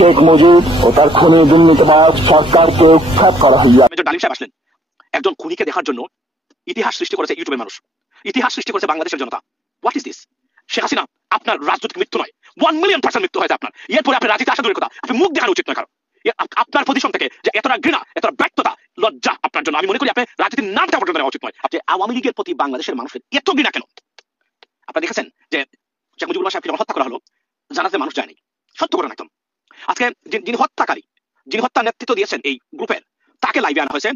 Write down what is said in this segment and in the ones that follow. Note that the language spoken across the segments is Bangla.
শেখ মুজিব ও তার খুনি দুর্নীতিবাজ সরকারকে উৎখাত করা হইয়া। মেজর ডালিম সাহেব আসলেন একজন খুনিকে দেখার জন্য। ইতিহাস সৃষ্টি করেছে ইউটিউবের মানুষ, ইতিহাস সৃষ্টি করেছে বাংলাদেশের জনতা। What is this? Sheikh Hasina আপনার রাজনৈতিক মৃত্যু নয়, 1,000,000% মৃত্যু হয়েছে আপনার। এরপরে আপনি রাজনীতি আসা দূরের কথা, আপনি মুখ দেখানো উচিত নয় কারণ আপনার পজিশন থেকে যে এতটা ঘৃণা, এতটা ব্যর্থতা, লজ্জা আপনার জন্য। আমি মনে করি আপনি রাজনীতির নামটা পর্যন্ত নেওয়া উচিত নয়। আপনি আওয়ামী লীগের প্রতি বাংলাদেশের মানুষের এত ঘৃণা কেন? আপনারা দেখেছেন যে শেখ মুজিবুর সাহেবকে যখন হত্যা করা হলো, জানাতে মানুষ যায়নি। সত্য ঘটনা একদম। আজকে যিনি হত্যাকারী, যিনি হত্যার নেতৃত্ব দিয়েছেন এই গ্রুপের, তাকে লাইভে আনা হয়েছে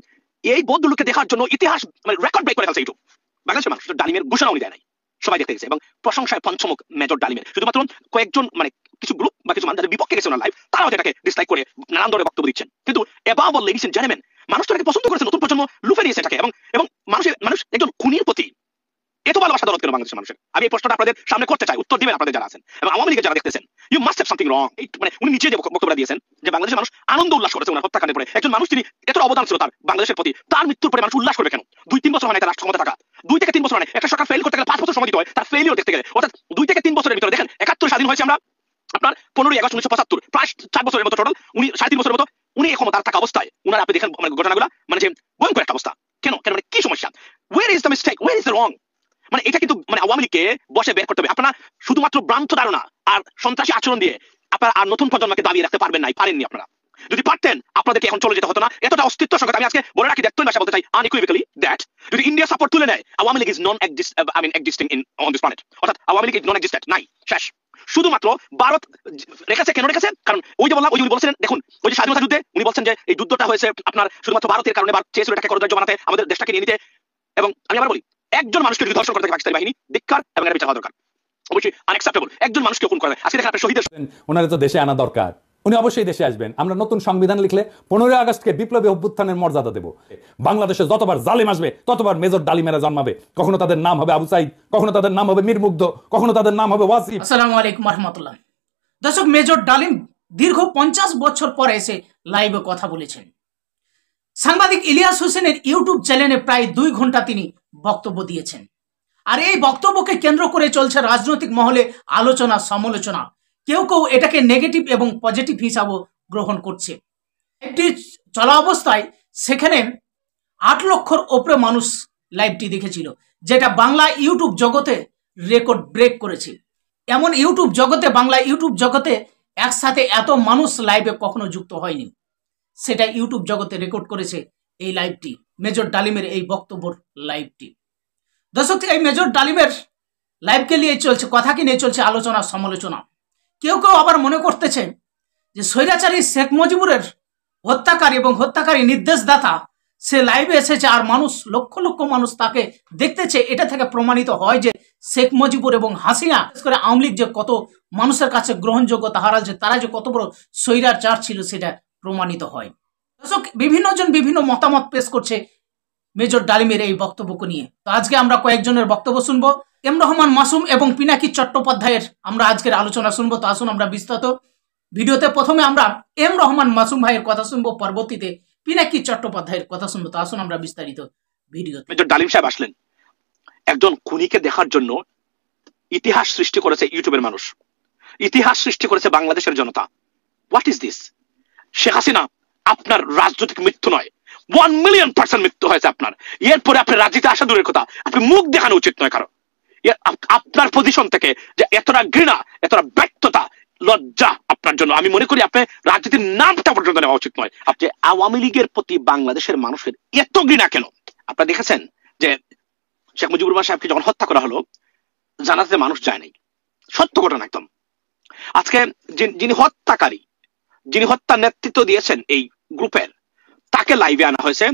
এই বন্ধুলোকে দেখার জন্য। ইতিহাস মানে রেকর্ড ব্রেক করে ফেলছে ইউটিউব। বাংলাদেশের মানুষ ডালিমের ঘোষণাও দেয় নাই, সবাই দেখতে গেছে এবং প্রশংসায় পঞ্চমুখ মেজর ডালিমের। শুধুমাত্র কয়েকজন মানে কিছু গ্রুপ বা কিছু মানুষ যাদের বিপক্ষে গেছে ওনার লাইভ, তারাও এটাকে ডিসলাইক করে নানান ধরনের বক্তব্য দিচ্ছেন। কিন্তু এবার বল লেডিস এন্ড জেন্টলম্যান, মানুষ তো এটাকে পছন্দ করেছে, নতুন প্রজন্ম লুফে নিয়েছে এটাকে এবং এবং মানুষ একজন খুনির প্রতি এত ভালোবাসা দরদ কেন বাংলাদেশের মানুষের? আমি এই প্রশ্নটা আপনাদের সামনে করতে চাই, উত্তর দিবেন আপনাদের যারা আছেন এবং আওয়ামী লীগের যারা দেখতেছেন। You must have something wrong. মানে উনি নিজে যে বক্তব্য দিয়েছেন যে বাংলাদেশের মানুষ আনন্দ উল্লাস করেছে ওনার হত্যাকাণ্ডের পরে। একজন মানুষ তিনি এত অবদান ছিল তার বাংলাদেশের প্রতি, তার মৃত্যুর পরে মানুষ উল্লাস করবে কেন? 2-3 বছর হয় না রাষ্ট্র ক্ষমতা থাকা, 2 থেকে 3 বছর হয়। একটা সরকার ফেল করতে গেলে 5 বছর সময় দিতে হয়, তার ফেলিওর দেখতে গেলে। অর্থাৎ 2 থেকে 3 বছরের ভিতরে দেখেন 71 স্বাধীন হয়েছে আমরা আপনার 15ই আগস্ট 1975, প্রায় 4 বছরের মতো টোটাল। উনি 3.5 বছরের মতো উনি ক্ষমতার থাকা অবস্থায় উনার আপনি দেখেন ঘটনাগুলো, মানে যে ভয়ঙ্কর একটা অবস্থা। কেন কেন মানে কি সমস্যা? Where is the mistake, where is the wrong? মানে এটা কিন্তু মানে আওয়ামী লীগকে বসে বের করতে হবে। আপনারা শুধুমাত্র ভ্রান্ত ধারণা আর সন্ত্রাসী আচরণ দিয়ে আপনারা আর নতুন প্রজন্মকে দাবিয়ে রাখতে পারবেন নাই, পারেননি আপনারা। যদি পারতেন আপনাদেরকে এখন চলে যেতে হতো না। এতটা অস্তিত্ব সংকট। আমি আজকে বলে রাখি, দেখতে ভাষা বলতে চাই unequivocally that যদি ইন্ডিয়া সাপোর্ট তুলে নেয়, Awami League is non existing in on this planet. অর্থাৎ Awami League is non existent, নাই, শেষ। শুধুমাত্র ভারত রেখেছে। কেন রেখেছে? কারণ ওই যে বললাম, ওই যে উনি বলছিলেন, দেখুন ওই যে স্বাধীনতা যুদ্ধে উনি বলছেন যে এই যুদ্ধটা হয়েছে আপনার শুধুমাত্র ভারতের কারণে, ভারত চেয়েছিল এটাকে করদার্য বানাতে, আমাদের দেশটাকে নিয়ে নিতে। এবং আমি আবার বলি, একজন মানুষকে যদি ধর্ষণ করে থাকে পাকিস্তানি বাহিনী, ধিক্কার এবং এর বিচার হওয়া দরকার। অবশ্যই আনএক্সেপ্টেবল। একজন মানুষকে খুন করে। আজকে দেখেন আপনার শহীদের, ওনারা তো দেশে আনা দরকার। উনি অবশ্যই দেশে আসবেন। আমরা নতুন সংবিধান লিখলে 15ই আগস্টকে বিপ্লবী অভ্যুত্থানের মর্যাদা দেব। বাংলাদেশে যতবার জালিম আসবে ততবার মেজর ডালিমেরা জন্মাবে। কখনো তাদের নাম হবে আবু সাইদ, কখনো তাদের নাম হবে মীর মুগ্ধ, কখনো তাদের নাম হবে ওয়াসিফ। আসসালামু আলাইকুম রাহমাতুল্লাহ। দর্শক, মেজর ডালিম দীর্ঘ 50 বছর পরে এসে লাইভে কথা বলেছেন। সাংবাদিক ইলিয়াস হোসেনের ইউটিউব চ্যানেলে প্রায় 2 ঘন্টা তিনি বক্তব্য দিয়েছেন। আর এই বক্তব্যকে কেন্দ্র করে চলছে রাজনৈতিক মহলে আলোচনা সমালোচনা। কেউ কেউ এটাকে নেগেটিভ এবং পজিটিভ হিসাবে গ্রহণ করছে। একটি চলা অবস্থায় সেখানে 8 লক্ষর ওপরে মানুষ লাইভটি দেখেছিল, যেটা বাংলা ইউটিউব জগতে রেকর্ড ব্রেক করেছে। এমন ইউটিউব জগতে, বাংলা ইউটিউব জগতে একসাথে এত মানুষ লাইভে কখনো যুক্ত হয়নি। সেটা ইউটিউব জগতে রেকর্ড করেছে এই লাইভটি, মেজর ডালিমের এই বক্তব্যের লাইভটি। দর্শক, এই মেজর ডালিমের লাইভকে নিয়ে চলছে, কথাকে নিয়ে চলছে আলোচনা সমালোচনা। কেউ কেউ আবার মনে করতেছে যে স্বৈরাচারী শেখ মুজিবুরের হত্যাকারী এবং হত্যাকারী নির্দেশদাতা সে লাইভে এসেছে আর মানুষ, লক্ষ লক্ষ মানুষ তাকে দেখতেছে। এটা থেকে প্রমাণিত হয় যে শেখ মুজিবুর এবং হাসিনা, বিশেষ করে আওয়ামী লীগ যে কত মানুষের কাছে গ্রহণযোগ্যতা হারাচ্ছে, তারা যে কত বড় স্বৈরাচার ছিল সেটা প্রমাণিত হয়। দর্শক, বিভিন্ন জন বিভিন্ন মতামত পেশ করছে মেজর ডালিমের এই বক্তব্যকে নিয়ে। তো আজকে আমরা কয়েকজনের বক্তব্য শুনবো। এম রহমান মাসুম এবং পিনাকি চট্টোপাধ্যায়ের আমরা আজকের আলোচনা শুনবো। তো আসুন আমরা বিস্তারিত ভিডিওতে প্রথমে আমরা এম রহমান মাসুম ভাইয়ের কথা শুনবো, পরবর্তীতে পিনাকি চট্টোপাধ্যায়ের কথা শুনবো। তো আসুন আমরা বিস্তারিত ভিডিওতে। মেজর ডালিম সাহেব আসলেন একজন খুনিকে দেখার জন্য। ইতিহাস সৃষ্টি করেছে ইউটিউবের মানুষ, ইতিহাস সৃষ্টি করেছে বাংলাদেশের জনতা। What is this? Sheikh Hasina আপনার রাজনৈতিক মৃত্যু নয়, 1,000,000% মৃত্যু হয়েছে আপনার। এরপরে আপনি রাজনীতি আসা দূরের কথা, আপনি মুখ দেখানো উচিত নয় কারণ আপনার পজিশন থেকে যে এতটা ঘৃণা, এতটা ব্যর্থতা, লজ্জা আপনার জন্য। আমি মনে করি আপনি রাজনীতির নামটা পর্যন্ত নেওয়া উচিত নয়। আপনি আওয়ামী লীগের প্রতি বাংলাদেশের মানুষের এত ঘৃণা কেন? আপনারা দেখেছেন যে শেখ মুজিবুর রহমান সাহেবকে যখন হত্যা করা হলো, জানাতে মানুষ যায় নাই। সত্য ঘটনা একদম। আজকে যিনি হত্যাকারী, যিনি হত্যার নেতৃত্ব দিয়েছেন এই গ্রুপের, তাকে লাইভে আনা হয়েছে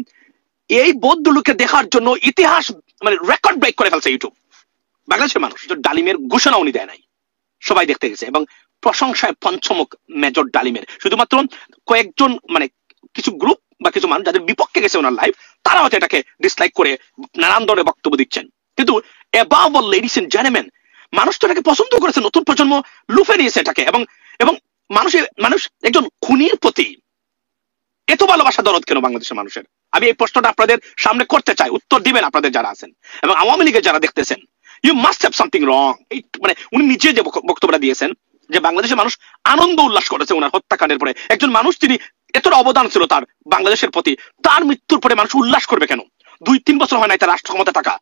এই বন্ধুলোকে দেখার জন্য। ইতিহাস মানে রেকর্ড ব্রেক করে ফেলছে ইউটিউব। বাংলাদেশের মানুষ ডালিমের ঘোষণা উনি দেয় নাই, সবাই দেখতে গেছে এবং প্রশংসায় পঞ্চমুখ মেজর ডালিমের। শুধুমাত্র কয়েকজন মানে কিছু গ্রুপ বা কিছু মানুষ যাদের বিপক্ষে গেছে ওনার লাইভ, তারা হয়তো এটাকে ডিসলাইক করে নানান ধরনের বক্তব্য দিচ্ছেন। কিন্তু above all ladies and gentlemen, মানুষ তো এটাকে পছন্দ করেছে, নতুন প্রজন্ম লুফে নিয়েছে এটাকে এবং এবং মানুষ একজন খুনির প্রতি এত ভালোবাসা দরদ কেন বাংলাদেশের মানুষের? আমি এই প্রশ্নটা আপনাদের সামনে করতে চাই, উত্তর দিবেন আপনাদের যারা আছেন এবং আওয়ামী লীগের যারা দেখতেছেন। You must have something wrong. মানে উনি নিজে যে বক্তব্যটা দিয়েছেন যে বাংলাদেশের মানুষ আনন্দ উল্লাস করেছে ওনার হত্যাকাণ্ডের পরে। একজন মানুষ তিনি এতটা অবদান ছিল তার বাংলাদেশের প্রতি, তার মৃত্যুর পরে মানুষ উল্লাস করবে কেন? 2-3 বছর হয় নাই তার রাষ্ট্র ক্ষমতা থাকা,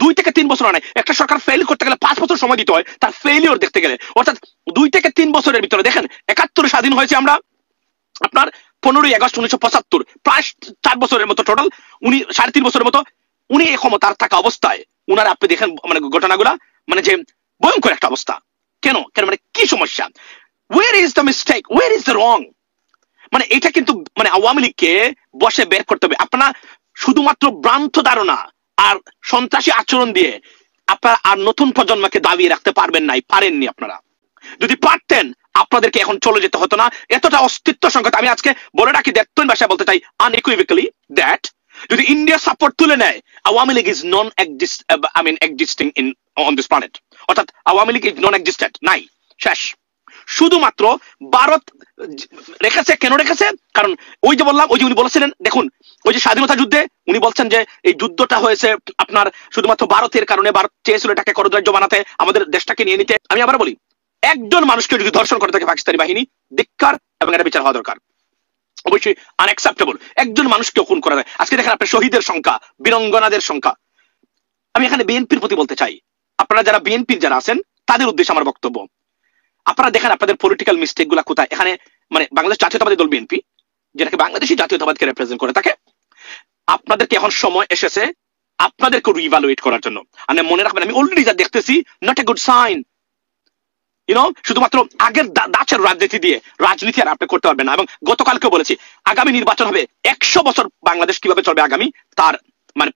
2 থেকে 3 বছর হয় নাই। একটা সরকার ফেল করতে গেলে 5 বছর সময় দিতে হয় তার ফেলিওর দেখতে গেলে। অর্থাৎ 2 থেকে 3 বছরের ভিতরে দেখেন 71 স্বাধীন হয়েছে আমরা আপনার 15ই আগস্ট 1975, প্রায় 4 বছরের মতো টোটাল, উনি 3.5 বছরের মতো উনি এই ক্ষমতার থাকা অবস্থায় উনার আপনি দেখেন মানে ঘটনাগুলা মানে যে ভয়ঙ্কর একটা অবস্থা। কেন কেন মানে কি সমস্যা? Where is the mistake, where is the wrong? মানে এটা কিন্তু মানে আওয়ামী লীগকে বসে বের করতে হবে। আপনারা শুধুমাত্র ভ্রান্ত ধারণা আর সন্ত্রাসী আচরণ দিয়ে আপনারা আর নতুন প্রজন্মকে দাবিয়ে রাখতে পারবেন নাই, পারেননি। আপনারা যদি পারতেন আপনাদেরকে এখন চলে যেতে হতো না। এতটা অস্তিত্ব সংকট আমি আজকে বলে রাখি, দেখতেন ভাষায় বলতে চাই unequivocally that যদি ইন্ডিয়া সাপোর্ট তুলে নেয় Awami League is non existing in on this planet. অর্থাৎ Awami League is non existent, নাই, শেষ। শুধুমাত্র ভারত রেখেছে। কেন রেখেছে? কারণ ওই যে বললাম, ওই যে উনি বলেছিলেন, দেখুন ওই যে স্বাধীনতা যুদ্ধে উনি বলছেন যে এই যুদ্ধটা হয়েছে আপনার শুধুমাত্র ভারতের কারণে, ভারত চেয়েছিল এটাকে করদরাজ্য বানাতে, আমাদের দেশটাকে নিয়ে নিতে। আমি আবার বলি, একজন মানুষকে যদি ধর্ষণ করে থাকে পাকিস্তানি বাহিনী, ধিক্কার, এবং এটা বিচার হওয়া দরকার, অবশ্যই আনএক্সেপ্টেবল। একজন মানুষকে খুন করা যায়। আজকে দেখেন আপনার শহীদের সংখ্যা, বীরঙ্গনাদের সংখ্যা। আমি এখানে বিএনপির প্রতি বলতে চাই, আপনারা যারা বিএনপির যারা আছেন তাদের উদ্দেশ্যে আমার বক্তব্য, আপনারা দেখেন আপনাদের পলিটিক্যাল মিস্টেক গুলা কোথায়। এখানে মানে বাংলাদেশ জাতীয়তাবাদী দল বিএনপি, যেটাকে বাংলাদেশি জাতীয়তাবাদকে রিপ্রেজেন্ট করে থাকে, আপনাদেরকে এখন সময় এসেছে আপনাদেরকে রিইভালুয়েট করার জন্য। আমি মনে রাখবেন, আমি অলরেডি যা দেখতেছি নট এ গুড সাইন। শুধুমাত্র আগের দাঁচের রাজনীতি দিয়ে রাজনীতি আর আপনি করতে পারবেন না। এবং গতকালকে বলেছি, আগামী নির্বাচন হবে 100 বছর বাংলাদেশ কিভাবে চলবে আগামী, তার মানে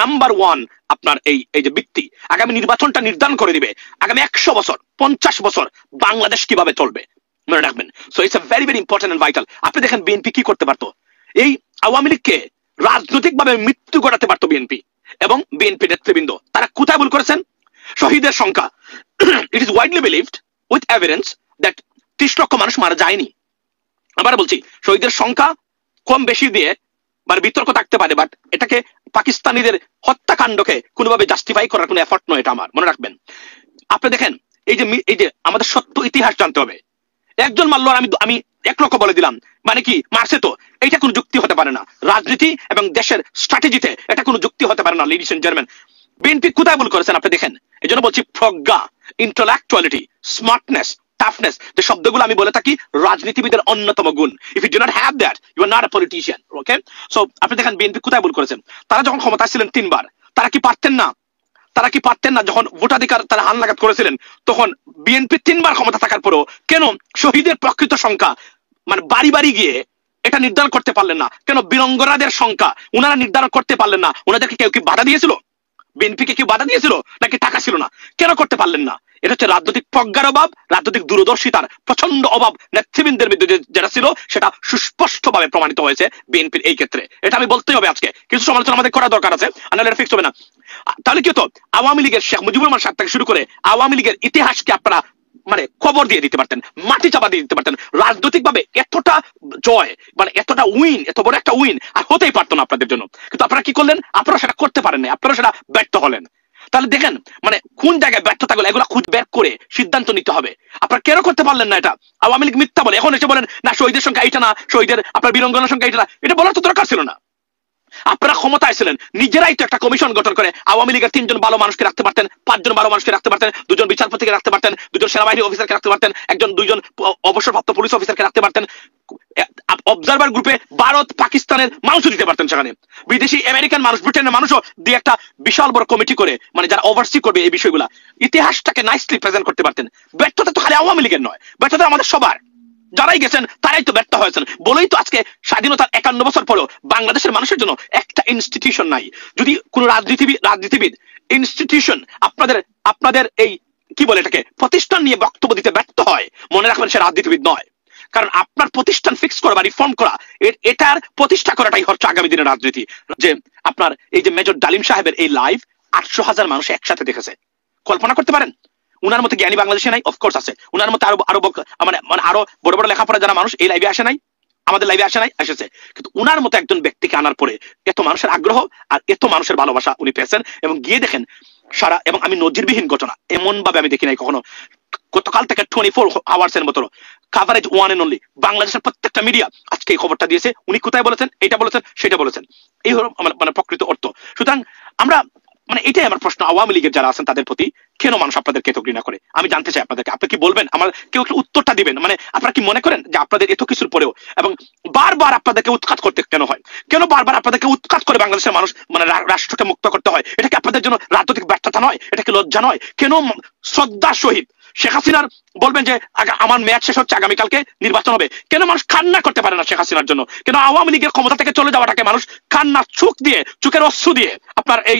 নাম্বার 1 আপনার এই যে ভিত্তি, আগামী নির্বাচনটা নির্ধারণ করে দিবে আগামী 100 বছর 50 বছর বাংলাদেশ কিভাবে চলবে, মনে রাখবেন। So it's a very very important and vital. আপনি দেখেন বিএনপি কি করতে পারতো, এই আওয়ামী লীগকে রাজনৈতিকভাবে মৃত্যু ঘটাতে পারতো বিএনপি এবং বিএনপি নেতৃবৃন্দ। তারা কোথায় ভুল করেছেন? শহীদের সংখ্যা, it is widely believed with evidence that 30 লক্ষ মানুষ মারা যায়নি। আবার বলছি, শহীদের সংখ্যা কম বেশি দিয়ে মানে বিতর্ক থাকতে পারে, বাট এটাকে পাকিস্তানিদের হত্যাকাণ্ডকে কোনোভাবে জাস্টিফাই করার কোনো এফর্ট নয়, এটা আমার মনে রাখবেন। আপনি দেখেন এই যে আমাদের সত্য ইতিহাস জানতে হবে। একজন মারল আর আমি 1 লক্ষ বলে দিলাম, মানে কি মারছে তো, এটা কোনো যুক্তি হতে পারে না। রাজনীতি এবং দেশের স্ট্র্যাটেজিতে এটা কোনো যুক্তি হতে পারে না। লেডিস এন্ড জেন্টলম্যান, বিএনপি কোথায় ভুল করেছেন আপনি দেখেন। এই জন্য বলছি প্রজ্ঞা, ইন্টেলেকচুয়ালিটি, স্মার্টনেস, টাফনেস, যে শব্দগুলো আমি বলে থাকি রাজনীতিবিদের অন্যতম গুণ। If you do not have that, you are not a politician. Okay, so আপনি দেখেন বিএনপি কোথায় ভুল করেছেন। তারা যখন ক্ষমতায় ছিলেন 3 বার, তারা কি পারতেন না? যখন ভোটাধিকার তারা হালনাগাদ করেছিলেন, তখন বিএনপি 3 বার ক্ষমতা থাকার পরেও কেন শহীদের প্রকৃত সংখ্যা মানে বাড়ি বাড়ি গিয়ে এটা নির্ধারণ করতে পারলেন না? কেন বীরঙ্গনাদের সংখ্যা ওনারা নির্ধারণ করতে পারলেন না? ওনাদেরকে কেউ কি বাধা দিয়েছিল? বিএনপিকে কেউ বাধা দিয়েছিল নাকি টাকা ছিল না? কেন করতে পারলেন না? এটা হচ্ছে রাজনৈতিক প্রজ্ঞার অভাব, রাজনৈতিক দূরদর্শিতার প্রচন্ড অভাব নেতৃবৃন্দের মধ্যে যেটা ছিল সেটা সুস্পষ্টভাবে প্রমাণিত হয়েছে বিএনপির এই ক্ষেত্রে। এটা আমি বলতেই হবে, আজকে কিছু সমালোচনা আমাদের করা দরকার আছে, নাহলে ফিক্স হবে না। তাহলে কি হতো, আওয়ামী লীগের শেখ মুজিবুর রহমান সাহেব থেকে শুরু করে আওয়ামী লীগের ইতিহাসকে আপনারা মানে খবর দিয়ে দিতে পারতেন, মাটি চাপা দিয়ে দিতে পারতেন। রাজনৈতিক ভাবে এতটা জয় মানে এতটা উইন, এত বড় একটা উইন আর হতেই পারতো না আপনাদের জন্য। কিন্তু আপনারা কি করলেন? আপনারা সেটা করতে পারেন না, আপনারা সেটা ব্যর্থ হলেন। তাহলে দেখেন মানে কোন জায়গায় ব্যর্থতা গুলো, এগুলো খুঁজ বের করে সিদ্ধান্ত নিতে হবে। আপনারা কেন করতে পারলেন না এটা? আওয়ামী লীগ মিথ্যা বলে, এখন এসে বলেন না শহীদের সংখ্যা এইটা না, শহীদের আপনার বীরঙ্গনার সংখ্যা এইটা না। এটা বলার তো দরকার ছিল না। আপনারা ক্ষমতায় ছিলেন, নিজেরাই তো একটা কমিশন গঠন করে আওয়ামী লীগের 3 জন ভালো মানুষকে রাখতে পারতেন, 5 জন ভালো মানুষকে রাখতে পারতেন, 2 জন বিচারপতিকে রাখতে পারতেন, 2 জন সেনাবাহিনী অফিসারকে রাখতে পারতেন, 2 জন অবসরপ্রাপ্ত পুলিশ অফিসারকে রাখতে পারতেন। অবজারভার গ্রুপে ভারত পাকিস্তানের মানুষও দিতে পারতেন, সেখানে বিদেশি আমেরিকান মানুষ, ব্রিটেনের মানুষও দিয়ে একটা বিশাল বড় কমিটি করে মানে যারা ওভারসি করবে এই বিষয়গুলা, ইতিহাসটাকে নাইসলি প্রেজেন্ট করতে পারতেন। ব্যর্থতা তো খালি আওয়ামী লীগের নয়, ব্যর্থতা আমাদের সবার। যারাই গেছেন তারাই তো ব্যর্থ হয়েছেন বলেই তো আজকে স্বাধীনতার 51 বছর পরেও বাংলাদেশের মানুষের জন্য একটা ইনস্টিটিউশন নাই। যদি কোন রাজনীতিবিদ ইনস্টিটিউশন আপনাদের এই কি বলে এটাকে প্রতিষ্ঠান নিয়ে বক্তব্য দিতে ব্যর্থ হয়, মনে রাখবেন সে রাজনীতিবিদ নয়। কারণ আপনার প্রতিষ্ঠান ফিক্স করা বা রিফর্ম করা, এটার প্রতিষ্ঠা করাটাই হচ্ছে আগামী দিনের রাজনীতি। যে আপনার এই যে মেজর ডালিম সাহেবের এই লাইভ 800,000 মানুষ একসাথে দেখেছে, কল্পনা করতে পারেন? উনার মতো জ্ঞানী বাংলাদেশে নাই, অফকোর্স আছে। উনার মতো আরো বড় বড় লেখাপড়া যারা মানুষ এই লাইভে আসে নাই, আমাদের লাইভে আসে নাই, এসেছে। কিন্তু উনার মতো একজন ব্যক্তিকে আনার পরে এত মানুষের আগ্রহ আর এত মানুষের ভালোবাসা উনি পেয়েছেন। এবং গিয়ে দেখেন সারা, এবং আমি নজিরবিহীন ঘটনা এমন ভাবে আমি দেখি নাই কখনো। গতকাল থেকে 24 আওয়ার্স এর মতো কাভারেজ ওয়ান এন্ড অনলি বাংলাদেশের প্রত্যেকটা মিডিয়া আজকে এই খবরটা দিয়েছে। উনি কোথায় বলেছেন, এটা বলেছেন, সেটা বলেছেন, এই হলো মানে প্রকৃত অর্থ। সুতরাং আমরা মানে এটাই আমার প্রশ্ন আওয়ামী লীগের যারা আছেন তাদের প্রতি, কেন মানুষ আপনাদেরকে এত ঘৃণা করে? আমি জানতে চাই আপনাদেরকে, আপনি কি বলবেন? আমার কেউ একটু উত্তরটা দিবেন। মানে আপনারা কি মনে করেন যে আপনাদের এত কিছুর পরেও এবং বারবার আপনাদেরকে উৎখাত করতে কেন হয়? কেন বারবার আপনাদেরকে উৎখাত করে বাংলাদেশের মানুষ মানে রাষ্ট্রকে মুক্ত করতে হয়? এটা কি আপনাদের জন্য রাজনৈতিক ব্যর্থতা নয়? এটা কি লজ্জা নয়? কেন শ্রদ্ধার সহিত শেখ হাসিনার বলবেন যে আমার মেয়াদ শেষ হচ্ছে, আগামীকালকে নির্বাচন হবে? কেন মানুষ কান্না করতে পারে না শেখ হাসিনার জন্য? কেন আওয়ামী লীগের ক্ষমতা থেকে চলে যাওয়াটাকে মানুষ কান্না চোখ দিয়ে, চোখের অশ্রু দিয়ে আপনার এই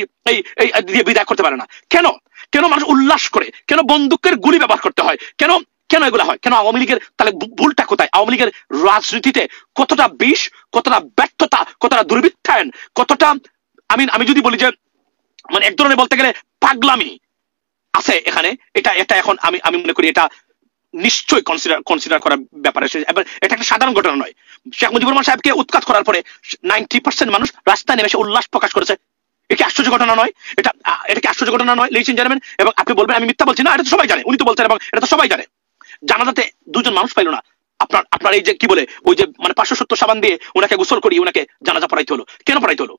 দিয়ে বিদায় করতে পারে না? কেন কেন মানুষ উল্লাস করে? কেন বন্দুকের গুলি ব্যবহার করতে হয়? কেন কেন এগুলা হয়? কেন আওয়ামী লীগের তাহলে ভুলটা কোথায়? আওয়ামী লীগের রাজনীতিতে কতটা বিষ, কতটা ব্যর্থতা, কতটা দুর্বৃত্তায়ন, কতটা আমি যদি বলি যে মানে এক ধরনের বলতে গেলে পাগলামি আছে এখানে, এটা এখন আমি মনে করি এটা নিশ্চয়ই কনসিডার করার ব্যাপার। এটা একটা সাধারণ ঘটনা নয়। শেখ মুজিবুর রহমান সাহেবকে উৎখাত করার পরে 90% মানুষ রাস্তায় নেমে এসে উল্লাস প্রকাশ করেছে। এটা আশ্চর্য ঘটনা নয়? এটা কি আশ্চর্য ঘটনা নয় লেডিস এন্ড জেন্টলম্যান? এবং আপনি বলবেন আমি মিথ্যা বলছি না, এটা তো সবাই জানে, উনি তো বলছেন এবং এটা তো সবাই জানে। জানাজাতে দুজন মানুষ পাইল না। আপনার এই যে কি বলে ওই যে মানে 570 সাবান দিয়ে ওনাকে গোসল করিয়ে ওনাকে জানাজা পড়াইতে হলো। কেন পড়াইতে হলো?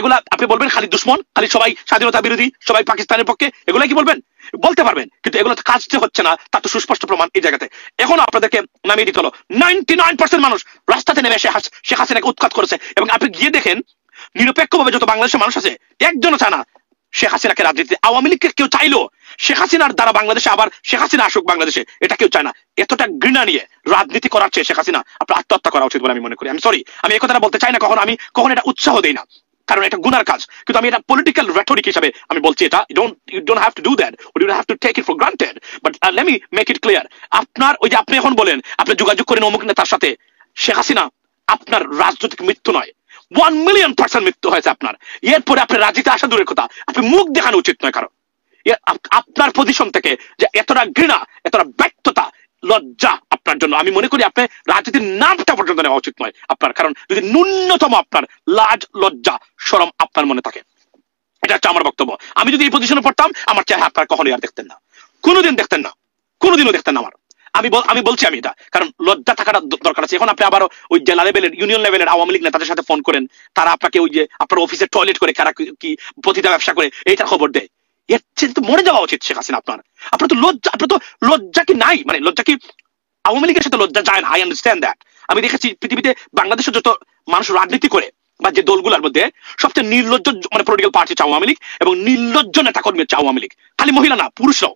এগুলা আপনি বলবেন খালি দুশ্মন, খালি সবাই স্বাধীনতা বিরোধী, সবাই পাকিস্তানের পক্ষে, এগুলা কি বলবেন? বলতে পারবেন, কিন্তু এগুলো কাজ যে হচ্ছে না তার তো সুস্পষ্ট প্রমাণ এই জায়গাতে। এখন আপনাদেরকে নামিয়ে দিতে হলো। 99% মানুষ রাস্তাতে নেমে এসে শেখ হাসিনাকে উৎখাত করেছে। এবং আপনি গিয়ে দেখেন নিরপেক্ষভাবে যত বাংলাদেশের মানুষ আছে একজনও চায় না শেখ হাসিনাকে রাজনীতিতে। আওয়ামী লীগকে কেউ চাইলো শেখ হাসিনার দ্বারা বাংলাদেশে আবার শেখ হাসিনা আসুক বাংলাদেশে, এটা কেউ চায় না। এতটা ঘৃণা নিয়ে রাজনীতি করার চেয়ে শেখ হাসিনা আপনার আত্মহত্যা করা উচিত বলে আমি মনে করি। আমি সরি, আমি এই কথাটা বলতে চাই না কখনো, আমি কখনো এটা উৎসাহ দেই না, কারণ এটা গুনার কাজ। কিন্তু আমি এটা পলিটিক্যাল রেটরিক হিসেবে আমি বলছি, এটা you don't have to do that, you don't have to take it for granted, but let me make it clear. আপনার ওই যে আপনি এখন বলেন আপনি যোগাযোগ করেন অমুক নেতার সাথে, শেখ হাসিনা আপনার রাজনৈতিক মৃত্যু নয়, 1,000,000% মৃত্যু হয়েছে আপনার। এরপরে আপনি রাজনীতিতে আসা দূরের কথা, আপনি মুখ দেখানো উচিত নয় কারো। আপনার পজিশন থেকে যে এতটা ঘৃণা, এতটা ব্যর্থতা, লজ্জা আপনার জন্য, আমি মনে করি আপনি রাজনীতির নামটা পর্যন্ত নেওয়া উচিত নয় আপনার। কারণ যদি ন্যূনতম আপনার লাজ, লজ্জা, শরম আপনার মনে থাকে, এটা হচ্ছে আমার বক্তব্য। আমি যদি এই পজিশনে পড়তাম আমার চেহারা আপনার কখনোই আর দেখতেন না, কোনোদিন দেখতেন না, কোনোদিনও দেখতেন না আমার। আমি বলছি আমি এটা, কারণ লজ্জা থাকাটা দরকার আছে। এখন আপনি আবার ওই জেলা লেভেলের, ইউনিয়ন লেভেলের আওয়ামী লীগ নেতাদের সাথে ফোন করেন, তারা আপনাকে ওই যে আপনার অফিসে টয়লেট করে, কারা কি পতিতা ব্যবসা করে এইটা খবর দেয়। এর চেয়ে তো মরে যাওয়া উচিত শেখ হাসিনা আপনার। আপনার তো লজ্জা কি নাই? মানে লজ্জা কি আওয়ামী লীগের সাথে লজ্জা যায় না? I understand that. আমি দেখেছি পৃথিবীতে বাংলাদেশের যত মানুষ রাজনীতি করে বা যে দলগুলোর মধ্যে সবচেয়ে নির্লজ্জ মানে পলিটিক্যাল পার্টি হচ্ছে আওয়ামী লীগ, এবং নির্লজ্জ নেতা কর্মী হচ্ছে আওয়ামী লীগ। খালি মহিলা না, পুরুষরাও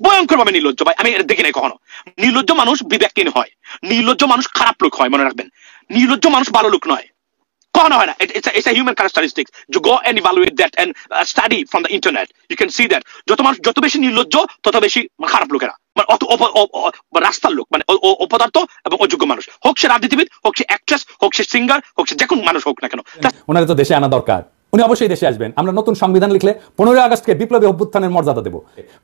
ভয়ঙ্কর ভাবে নির্লজ্জ। ভাই আমি এটা দেখি নাই কখনো। নির্লজ্জ মানুষ বিবেকহীন হয়, নির্লজ্জ মানুষ খারাপ লোক হয়, মনে রাখবেন। নির্লজ্জ মানুষ ভালো লোক নয়, কখনো হয় না। It's a human characteristics. You go and evaluate that and study from the internet. You can see that যত বেশি নির্লজ্জ তত বেশি খারাপ লোকেরা, মানে রাস্তার লোক, মানে অপদার্থ এবং অযোগ্য মানুষ, হোক সে রাজনীতিবিদ, হোক সে অ্যাক্ট্রেস, হোক সে সিঙ্গার, হোক সে যে কোনো মানুষ হোক না কেন। ওনারা তো দেশে আনা দরকার, উনি অবশ্যই দেশে আসবেন। আমরা নতুন সংবিধান লিখলে 15 আগস্টকে বিপ্লবী অভ্যুত্থানের মর্যাদা দেব।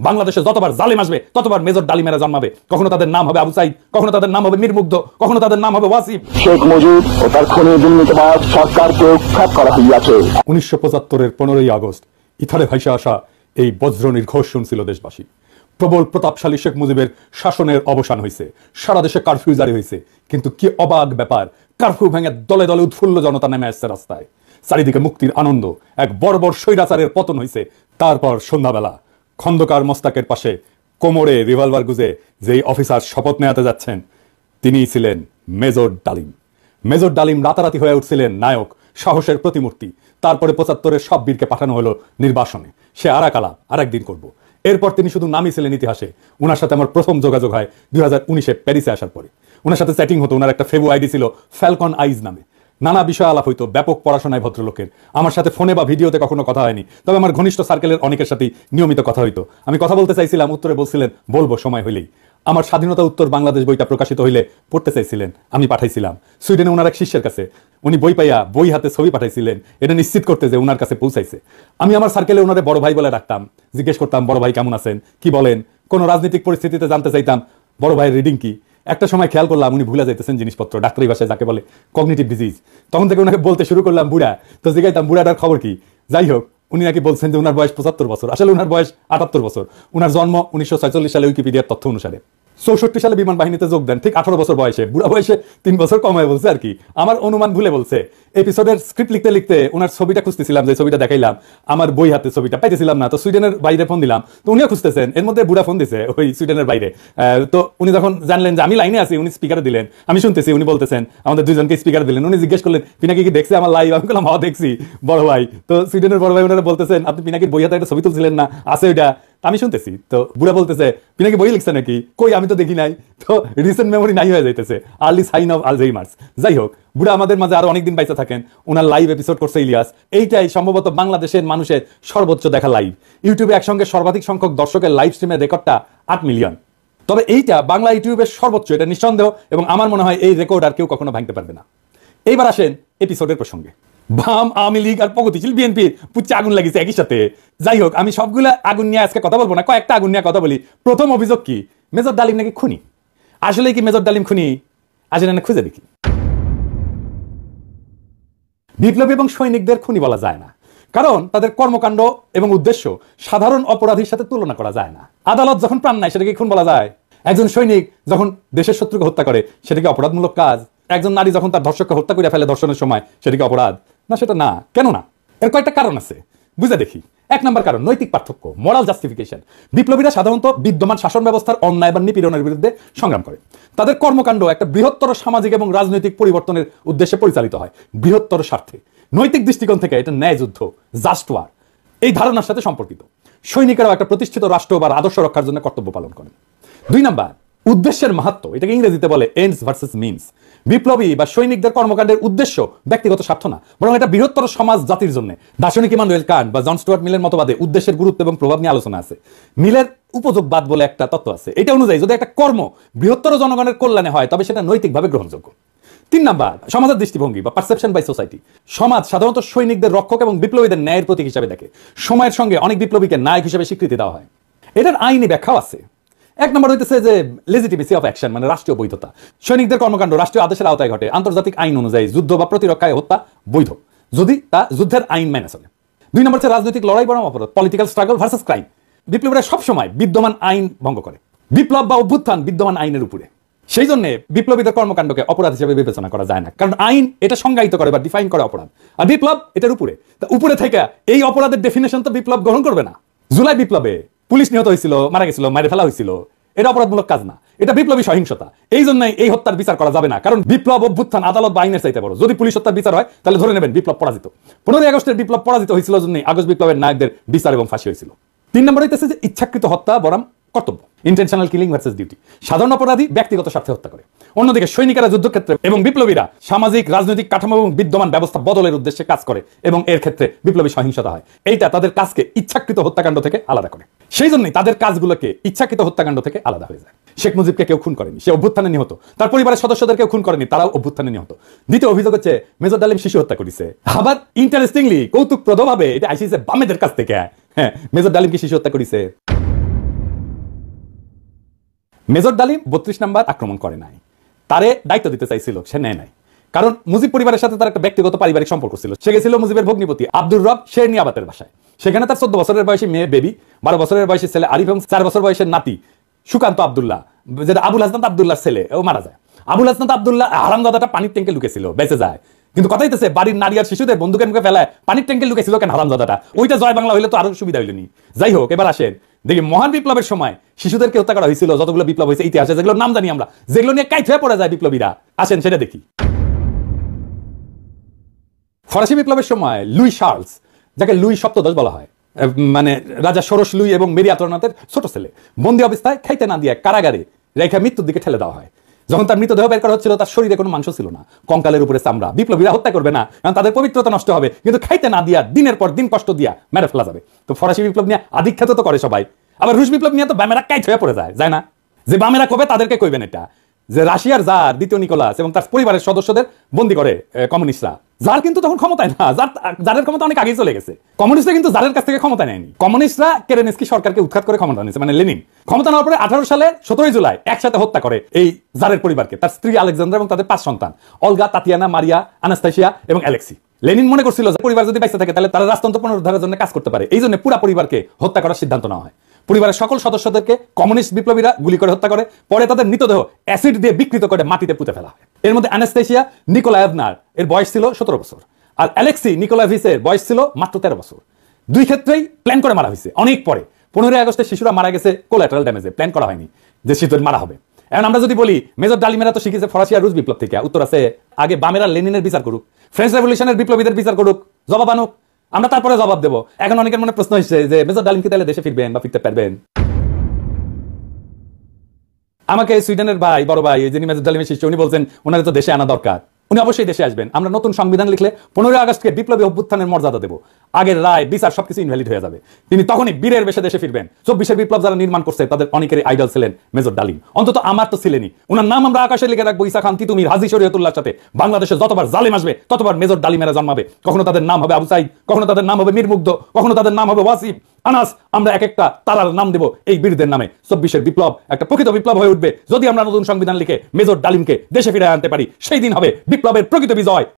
বাংলাদেশে যতবার জালেম আসবে ততবার মেজর ডালিমেরা জন্মাবে। কখনো তাদের নাম হবে আবু সাইদ, কখনো তাদের নাম হবে মীর মুগ্ধ, কখনো তাদের নাম হবে ওয়াসিফ। শেখ মুজিব ও তার খুনি দুর্নীতিবাজ সরকারকে উৎখাত করা হইয়াছে। 1975-এর 15 আগস্ট ইথারে ভাইসা আসা এই বজ্র নির্ঘোষ শুনছিল দেশবাসী। প্রবল প্রতাপশালী শেখ মুজিবের শাসনের অবসান হয়েছে, সারা দেশে কারফিউ জারি হয়েছে। কিন্তু কি অবাক ব্যাপার, কারফিউ ভেঙে দলে দলে উৎফুল্ল জনতা নেমে আসছে রাস্তায়। চারিদিকে মুক্তির আনন্দ, এক বর্বর স্বৈরাচারের পতন হয়েছে। তারপর সন্ধ্যাবেলা খন্দকার মোস্তাকের পাশে কোমরে রিভলভার গুজে যেই অফিসার শপথ নেওয়াতে যাচ্ছেন তিনিই ছিলেন মেজর ডালিম। মেজর ডালিম রাতারাতি হয়ে উঠছিলেন নায়ক, সাহসের প্রতিমূর্তি। তারপরে 75-এর সব বীরকে পাঠানো হলো নির্বাসনে। সে আর এক আলাপ, আর একদিন করবো। এরপর তিনি শুধু নামই ছিলেন ইতিহাসে। ওনার সাথে আমার প্রথম যোগাযোগ হয় 2019-এ প্যারিসে আসার পরে। ওনার সাথে চ্যাটিং হতো, ওনার একটা ফেবু আইডি ছিল ফ্যালকন আইজ নামে। নানা বিষয় আলাপ হইতো, ব্যাপক পড়াশোনায় ভদ্রলোকের। আমার সাথে ফোনে বা ভিডিওতে কখনো কথা হয়নি, তবে আমার ঘনিষ্ঠ সার্কেলের অনেকের সাথেই নিয়মিত কথা হইতো। আমি কথা বলতে চাইছিলাম, উত্তরে বলছিলেন বলবো সময় হইলেই। আমার স্বাধীনতা উত্তর বাংলাদেশ বইটা প্রকাশিত হইলে পড়তে চাইছিলেন, আমি পাঠাইছিলাম সুইডেনে ওনার এক শিষ্যের কাছে। উনি বই পাইয়া বই হাতে ছবি পাঠাইছিলেন, এটা নিশ্চিত করতে যে ওনার কাছে পৌঁছাইছে। আমি আমার সার্কেলে ওনারে বড় ভাই বলে রাখতাম। জিজ্ঞেস করতাম, বড় ভাই কেমন আছেন, কি বলেন। কোনো রাজনৈতিক পরিস্থিতিতে জানতে চাইতাম, বড় ভাইয়ের রিডিং কি। একটা সময় খেয়াল করলাম উনি ভুলে যাইতেছেন জিনিসপত্র, ডাক্তারি ভাষায় যাকে বলে কগনিটিভ ডিজিজ। তখন থেকে ওনাকে বলতে শুরু করলাম বুড়া। তো জিজ্ঞাইতাম, বুড়াটার খবর কি। যাই হোক, উনি নাকি বলছেন যে উনার বয়স 75 বছর, আসলে উনার বয়স 78 বছর। উনার জন্ম 1946 সালে উইকিপিডিয়ার তথ্য অনুসারে। 64 সালে বিমান বাহিনীতে যোগ দেন ঠিক 18 বছর বয়সে, বুড়া বয়সে 3 বছর কমায় বলছে আর কি, আমার অনুমান ভুলে বলছে। এপিসোডের স্ক্রিপ্ট লিখতে লিখতে ওনার ছবিটা খুঁজতেছিলাম, যে ছবিটা দেখাইলাম, আমার বই হাতে ছবিটা পাইতেছিলাম না, তো সুইডেনের বাইরে ফোন দিলাম, তো উনিও খুঁজতেছেন, এর মধ্যে বুড়া ফোন দিছে ওই সুইডেনের বাইরে। তো উনি যখন জানলেন যে আমি লাইনে আছি, উনি স্পিকারে দিলেন, আমি শুনতেছি, উনি বলতেছেন, আমাদের দুজনকে স্পিকার দিলেন। উনি জিজ্ঞেস করলেন পিনাকি কি দেখছে আমার লাইভ? আমি বললাম হ্যাঁ দেখছি বড় ভাই। তো সুইডেনের বড় ভাই ওনারা বলতেছেন আপনি পিনাকির বই হাতে একটা ছবি তুলছিলেন না, আছে ওইটা? আমি শুনতেছি। তো বুড়া বলতেছে পিনাকি বই লিখছে নাকি? কই, আমি তো দেখি নাই। তো রিসেন্ট মেমোরি নাই হয়ে যাইতেছে, আর্লি সাইন অফ আলঝেইমার্স। যাই হোক, বুড়া আমাদের মাঝে আরো অনেকদিন বাইচা থাকেন। ওনার লাইভ এপিসোড করছে ইলিয়াস, এইটাই সম্ভবত বাংলাদেশের মানুষের সর্বোচ্চ দেখা লাইভ। ইউটিউবে একসঙ্গে সর্বাধিক সংখ্যক দর্শকের লাইভ স্ট্রিমের রেকর্ডটা 8 মিলিয়ন। তবে এইটা বাংলা ইউটিউবের সর্বোচ্চ, এটা নিঃসন্দেহ, এবং আমার মনে হয় এই রেকর্ড আর কেউ কখনো ভাঙতে পারবে না। এইবার আসেন এপিসোডের প্রসঙ্গে। বাম, আওয়ামী লীগ আর প্রগতিশীল বিএনপির পুচ্ছে আগুন লাগিয়েছে একই সাথে। যাই হোক, আমি সবগুলা আগুন নিয়ে আজকে কথা বলবো না, কয়েকটা আগুন নিয়ে কথা বলি। প্রথম অভিযোগ কি, মেজর ডালিম নাকি খুনি। আসলে কি মেজর ডালিম খুনি? আসলে না, খুঁজে দেখি। বিপ্লবী এবং সৈনিকদের খুনি বলা যায় না, কারণ তাদের কর্মকাণ্ড এবং উদ্দেশ্য সাধারণ অপরাধীর সাথে তুলনা করা যায় না। আদালত যখন প্রাণ নেয় সেটাকে খুন বলা যায়? একজন সৈনিক যখন দেশের শত্রুকে হত্যা করে সেটাকে অপরাধমূলক কাজ? একজন নারী যখন তার ধর্ষককে হত্যা করে ফেলে ধর্ষণের সময় সেটাকে অপরাধ না? সেটা না। কেন না? এর কয়েকটা কারণ আছে, বুঝে দেখি। 1 নম্বর কারণ, নৈতিক পার্থক্য, মোরাল জাস্টিফিকেশন। বিপ্লবীরা সাধারণত বিদ্যমান শাসন ব্যবস্থার অন্যায় বা নিপীড়নের বিরুদ্ধে সংগ্রাম করে। তাদের কর্মকাণ্ড একটা বৃহত্তর সামাজিক এবং রাজনৈতিক পরিবর্তনের উদ্দেশ্যে পরিচালিত হয়, বৃহত্তর স্বার্থে। নৈতিক দৃষ্টিকোণ থেকে এটা ন্যায় যুদ্ধ, জাস্ট ওয়ার, এই ধারণার সাথে সম্পর্কিত। সৈনিকেরাও একটা প্রতিষ্ঠিত রাষ্ট্র বা আদর্শ রক্ষার জন্য কর্তব্য পালন করেন। 2 নম্বর, উদ্দেশ্যের মাহাত্ম্য, এটাকে ইংরেজিতে বলে এন্ডস ভার্সেস মিনস। বিপ্লবী বা সৈনিকদের কর্মকাণ্ডের উদ্দেশ্য ব্যক্তিগত স্বার্থ না, বরং এটা বৃহত্তর সমাজ জাতির জন্য। দার্শনিক ইমানুয়েল কান্ট বা জন স্টুয়ার্ট মিলের মতবাদে উদ্দেশ্যের গুরুত্ব এবং প্রভাব নিয়ে আলোচনা আছে। মিলের উপযোগবাদ বলে একটা তত্ত্ব আছে, এটা অনুযায়ী যদি একটা কর্ম বৃহত্তর জনগণের কল্যাণে হয় তবে সেটা নৈতিকভাবে গ্রহণযোগ্য। 3 নম্বর, সমাজের দৃষ্টিভঙ্গি বা পারসেপশন বাই সোসাইটি। সমাজ সাধারণত সৈনিকদের রক্ষক এবং বিপ্লবীদের ন্যায়ের প্রতীক হিসেবে দেখে। সময়ের সঙ্গে অনেক বিপ্লবীকে নায়ক হিসেবে স্বীকৃতি দেওয়া হয়। এটার আইনি ব্যাখ্যাও আছে। 1 নম্বর হইতেছে যে লেজিটিমেসি অফ অ্যাকশন, মানে রাষ্ট্রীয় বৈধতা। সৈনিকদের কর্মকাণ্ড রাষ্ট্রীয় আদেশের আওতায় ঘটে, আন্তর্জাতিক আইন অনুযায়ী যুদ্ধ বা প্রতিরক্ষায় হত্যা বৈধ যদি তা যুদ্ধের আইন মেনে চলে। 2 নম্বর হচ্ছে রাজনৈতিক লড়াই বনাম অপরাধ, পলিটিক্যাল স্ট্রাগল ভার্সেস ক্রাইম। বিপ্লবীরা সবসময় বিদ্যমান আইন ভঙ্গ করে। বিপ্লব বা অভ্যুত্থান বিদ্যমান আইনের উপরে, সেই জন্য বিপ্লবীদের কর্মকাণ্ডকে অপরাধ হিসেবে বিবেচনা করা যায় না, কারণ আইন এটা সংজ্ঞায়িত করে বা ডিফাইন করে অপরাধ, আর বিপ্লব এটার উপরে। উপরে থেকে এই অপরাধের ডেফিনেশন তো বিপ্লব গ্রহণ করবে না। জুলাই বিপ্লবে পুলিশ নিহত হয়েছিল, মারা গেছিল, মেরে ফেলা হয়েছিল, এটা অপরাধমূলক কাজ না, এটা বিপ্লবী সহিংসতা। এই জন্যই এই হত্যার বিচার করা যাবে না, কারণ বিপ্লব অভ্যুত্থান আদালত বা আইনের চাইতে বড়। যদি পুলিশ হত্যার বিচার হয় তাহলে ধরে নেবেন বিপ্লব পরাজিত। 15ই আগস্টের বিপ্লব পরাজিত হয়েছিল জন্যই আগস্ট বিপ্লবের নায়কদের বিচার এবং ফাঁসি হয়েছিল। 3 নম্বর হইতেছে যে ইচ্ছাকৃত হত্যা বনাম কর্তব্য, ইন্টেনশনাল কিলিং ভার্সেস ডিউটি। সাধারণ অপরাধী ব্যক্তিগত স্বার্থে হত্যা করে, অন্যদিকে সৈনিকেরা যুদ্ধক্ষেত্রে এবং বিপ্লবীরা সামাজিক রাজনৈতিক কাঠামো এবং বিদ্যমান ব্যবস্থা বদলের উদ্দেশ্যে কাজ করে এবং এর ক্ষেত্রে বিপ্লবী সহিংসতা হয়। এইটা তাদের কাজকে ইচ্ছাকৃত হত্যাকাণ্ড থেকে আলাদা করে। সেই জন্যই তাদের কাজগুলোকে ইচ্ছাকৃত হত্যাকাণ্ড থেকে আলাদা হয়ে যায়। শেখ মুজিবকে কেউ খুন করেনি, সে অভ্যুত্থানে নিহত। তার পরিবারের সদস্যদের কেউ খুন করেনি, তারাও অভ্যুত্থানে নিহত। দ্বিতীয় অভিযোগ হচ্ছে মেজর ডালিম শিশু হত্যা করেছে। আবার ইন্টারেস্টিংলি, কৌতুকপ্রদভাবে এটা আইসিসে বামেদের কাছ থেকে। হ্যাঁ, মেজর ডালিম কি শিশু হত্যা করেছে? মেজর ডালিম 32 নম্বর আক্রমণ করে নাই, তারে দায়িত্ব দিতে চাইছিল, সে নেয় নাই। কারণ মুজিব পরিবারের সাথে তার একটা ব্যক্তিগত পারিবারিক সম্পর্ক ছিল। সে গেছিল মুজিবের ভগ্নিপতি আব্দুর রব শেরনিয়াবাতের বাসায়। সেখানে তার 14 বছরের বয়সী মেয়ে বেবি, 12 বছরের বয়সী ছেলে আরিফ এবং 4 বছর বয়সের নাতি সুকান্ত আব্দুল্লাহ, যেটা আবুল হাসনাত আব্দুল্লাহর ছেলে, ও মারা যায়। আবুল হাসনাত আব্দুল্লাহ হারামজাদাটা পানির ট্যাঙ্কে লুকেছিল, বেঁচে যায়। কিন্তু কথা হইতেছে বাড়ির নারী আর শিশুদের বন্দুকের মুখে ফেলায় পানির ট্যাঙ্কে লুকেছিল কেন হারামজাদাটা? ওইটা জয় বাংলা হইলে তো আরো সুবিধা হইল নি। যাই হোক, এবার আসেন দেখি মহান বিপ্লবের সময় শিশুদেরকে হত্যা করা হয়েছিল, যতগুলো বিপ্লব হয়েছে ইতিহাসে, যেগুলো নাম জানি আমরা, যেগুলো নিয়ে কাইট হয়ে পড়ে যায় বিপ্লবীরা। আসেন সেটা দেখি। ফরাসি বিপ্লবের সময় লুই শার্লস, যাকে লুই সপ্তদশ বলা হয়, মানে রাজা ষোড়শ লুই এবং মেরি আন্তর্নাথের ছোট ছেলে, বন্দী অবস্থায় খাইতে না দিয়ে কারাগারে রেখা মৃত্যুর দিকে ঠেলে দেওয়া হয়। যখন তার মৃতদেহ বের করা হচ্ছিল তার শরীরে কোনো মাংস ছিল না, কঙ্কালের উপরে চামড়া। বিপ্লবীরা হত্যা করবে না, কারণ তাদের পবিত্রতা নষ্ট হবে, কিন্তু খাইতে না দিয়া দিনের পর দিন কষ্ট দিয়া মেরে ফেলা যাবে। তো ফরাসি বিপ্লব নিয়ে আধিখ্যাত তো করে সবাই। আবার রুশ বিপ্লব নিয়ে তো বামেরা কাইট হয়ে পড়ে যায় না? যে বামেরা কবে তাদেরকে কইবেন এটা, যে রাশিয়ার জার দ্বিতীয় নিকোলাস এবং তার পরিবারের সদস্যদের বন্দী করে কমিউনিস্টরা। জার কিন্তু তখন ক্ষমতায় না, জারের ক্ষমতা অনেক আগেই চলে গেছে। কমিউনিস্টরা কিন্তু জারের কাছ থেকে ক্ষমতা নেয়নি। কমিউনিস্টরা কেরেনস্কি সরকারকে উৎখাত করে ক্ষমতা নিয়েছে, মানে লেনিন। ক্ষমতা নেওয়ার পরে 18 সালের 17 জুলাই একসাথে হত্যা করে এই জারের পরিবারকে, তার স্ত্রী আলেকজান্ড্রা এবং তাদের 5 সন্তান, অলগা, তাতিয়ানা, মারিয়া, আনাস্তাসিয়া এবং অ্যালেক্সি। লেনিন মনে করছিল যে পরিবার যদি বেঁচে থাকে তাহলে তারা রাজতন্ত্র পুনরুদ্ধারের জন্য কাজ করতে পারে, এই জন্য পুরো পরিবারকে হত্যা করার সিদ্ধান্ত নেওয়া হয়। পরিবারের সকল সদস্যদেরকে কমিউনিস্ট বিপ্লবীরা গুলি করে হত্যা করে, পরে তাদের মৃতদেহ অ্যাসিড দিয়ে বিকৃত করে মাটিতে পুঁতে ফেলা হয়। এর মধ্যে অ্যানাস্টেসিয়া নিকোলায়েভনার এর বয়স ছিল 17 বছর, আর অ্যালেক্সি নিকোলাভিসের বয়স ছিল মাত্র 13 বছর। দুই ক্ষেত্রেই প্ল্যান করে মারা হয়েছে অনেক পরে। 15 আগস্টে শিশুরা মারা গেছে কোলাটারাল ড্যামেজে, প্ল্যান করা হয়নি যে শিশুদের মারা হবে। এখন আমরা যদি বলি মেজর ডালিমেরা তো শিখেছে ফরাসি আর রুশ বিপ্লব থেকে, উত্তর আছে আগে বামেরা লেনিনের বিচার করুক, ফ্রেঞ্চ রেভলিউশনের বিপ্লবীদের বিচার করুক, জবাব আনুক, আমরা তারপরে জবাব দেবো। এখন অনেকের মনে প্রশ্ন হচ্ছে যে মেজর ডালিম কি তাহলে দেশে ফিরবেন বা ফিরতে পারবেন? আমাকে সুইডেনের ভাই, বড় ভাই, যিনি মেজর ডালিমের শিষ্য, উনি বলছেন ওনার তো দেশে আনা দরকার, উনি অবশ্যই দেশে আসবেন। আমরা নতুন সংবিধান লিখলে 15 আগস্টকে বিপ্লবী অভ্যুত্থানের মর্যাদা দেব, আগের রায় বিচার সবকিছু ইনভ্যালিড হয়ে যাবে। তিনি তখনই বীরের বেশে দেশে ফিরবেন। 24-এর বিপ্লব যারা নির্মাণ করছে তাদের অনেকেরই আইডল ছিলেন মেজর ডালিম, অন্তত আমার তো ছিলেনই। ওনার নাম আমরা আকাশে লিখে রাখবো ঈসা খান তিতুমির, হাজী শরীয়তুল্লাহর সাথে। বাংলাদেশে যতবার জালেম আসবে ততবার মেজর ডালিমেরা জন্মাবে। কখনো তাদের নাম হবে আবু সাইদ, কখনো তাদের নাম হবে মীর মুগ্ধ, কখনো তাদের নাম হবে ওয়াসিম, আনাস। আমরা এক একটা তারার নাম দেব এই বীরদের নামে। 24-এর বিপ্লব একটা প্রকৃত বিপ্লব হয়ে উঠবে যদি আমরা নতুন সংবিধান লিখে মেজর ডালিমকে দেশে ফিরে আনতে পারি। সেই দিন হবে বিপ্লবের প্রকৃত বিজয়।